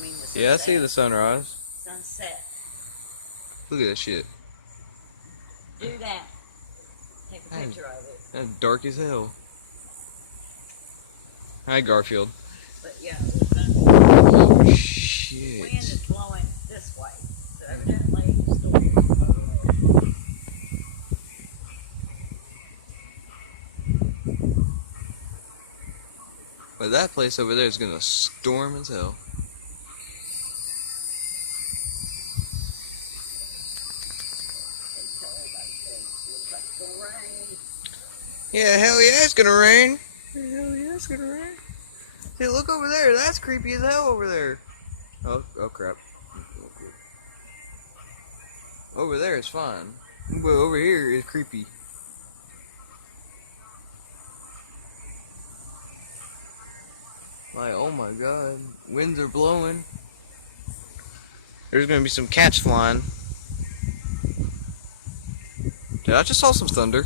mean the sunset. Yeah, I see the sunrise. Sunset. Look at that shit. Do that. Take a Man. picture of it. That's dark as hell. Hi, Garfield. But yeah, Oh, the shit. wind is blowing this way. So evidently the storm is over there. But that place over there is gonna storm as hell. They tell everybody said it looks like it's gonna rain. Yeah, hell yeah, it's gonna rain. Hell yeah, it's gonna rain. Hey, look over there. That's creepy as hell over there. Oh crap. Over there is fine. But over here is creepy. Like, oh my god. Winds are blowing. There's gonna be some cats flying. Dude, I just saw some thunder.